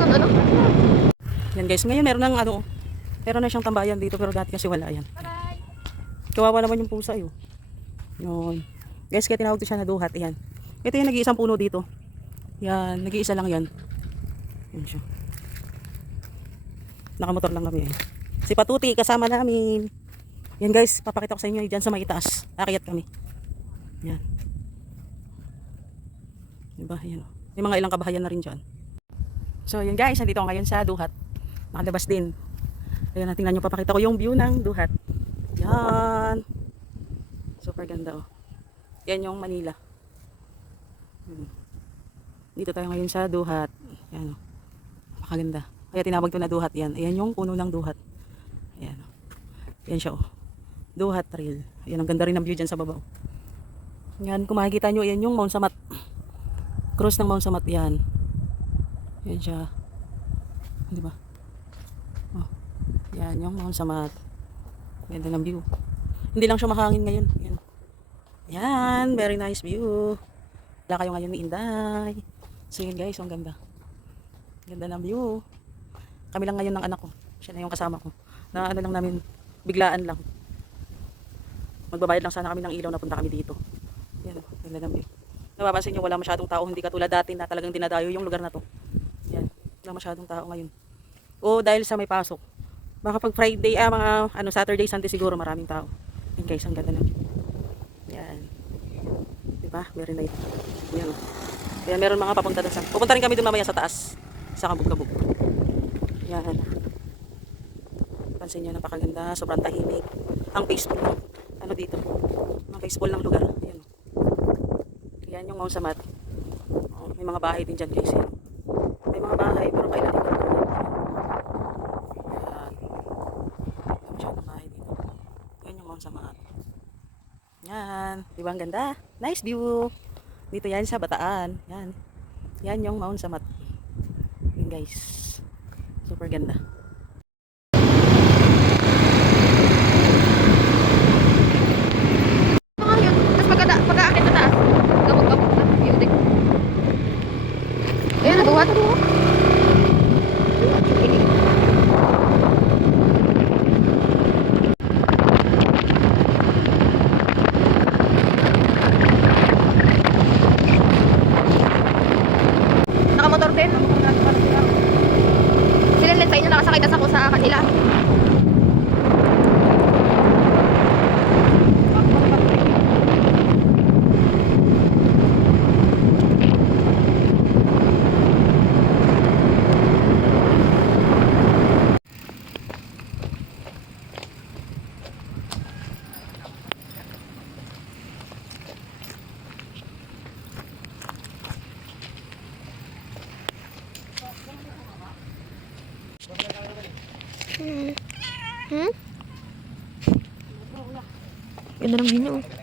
ano? Yan guys, ngayon meron ng ano, meron na siyang tambayan dito pero dati kasi wala yan. Kawawa naman yung pusa yun. Yun. Guys, kaya tinawag ko siya na duhat. Yan. Ito yung nag-iisang puno dito. Yan, nag-iisa lang yan. Yan siya. Nakamotor lang kami eh. Si Patuti kasama namin. Yan guys, papakita ko sa inyo dyan sa may itaas. Akyat kami. Yan. Diba? Yan. May mga ilang kabahayan na rin dyan. So yun guys, nandito ako ngayon sa duhat. Nakalabas din. Ayan, tingnan nyo, papakita ko yung view ng duhat. Yan. Super ganda oh. Yan yung Manila. Dito tayo ngayon sa duhat. Yan oh. Makaganda. Kaya tinawag ko na duhat yan. Ayan yung puno ng duhat. Ayan oh. Yan siya oh. Duhat Trail. Ayan, ang ganda rin ng view dyan sa babaw. Yan, kung makikita nyo, yan yung Mount Samat. Cross ng Mount Samat yan. Yan siya. Diba? Oh. Yan yung Mount Samat. Ganda ng view. Hindi lang siya makahangin ngayon. Yan. Yan, very nice view. Wala kayo ngayon ni Inday. So yun guys, ang ganda. Ganda ng view. Kami lang ngayon ng anak ko. Siya na yung kasama ko. Na ano lang namin, biglaan lang. Magbabayad lang sana kami ng ilaw na punta kami dito. Yan, ganda ng view. Napapansin nyo, wala masyadong tao. Hindi katulad dati na talagang dinadayo yung lugar na to. Yan, wala masyadong tao ngayon. O dahil sa may pasok. Baka pag Friday, mga Saturday, Sunday siguro maraming tao. Yan guys, ang ganda ng view. Yan. Diba? Very nice. Yan o. Kaya meron mga papunta doon sa... Pupunta rin kami doon mamaya sa taas. Sa Kabug-Kabug. Yan. Pansin nyo, napakaganda. Sobrang tahimik. Ang peaceful ng... Ano dito? Ang peaceful ng lugar. Yan o. Yan yung Mount Samat. Oh, may mga bahay din dyan guys. Yan. May mga bahay pero kailan din. Sa mga yan, diba ang ganda, nice view dito yan sa Bataan. Yan yung Mount Samat. Yan guys, super ganda. Tapos pagka-akit na taas, gabog-gabog na view deck. Ayan, naduhat. Nakamotor din. Sila sa inyo, nakasakay tas ako sa kanila. Ganda ng view.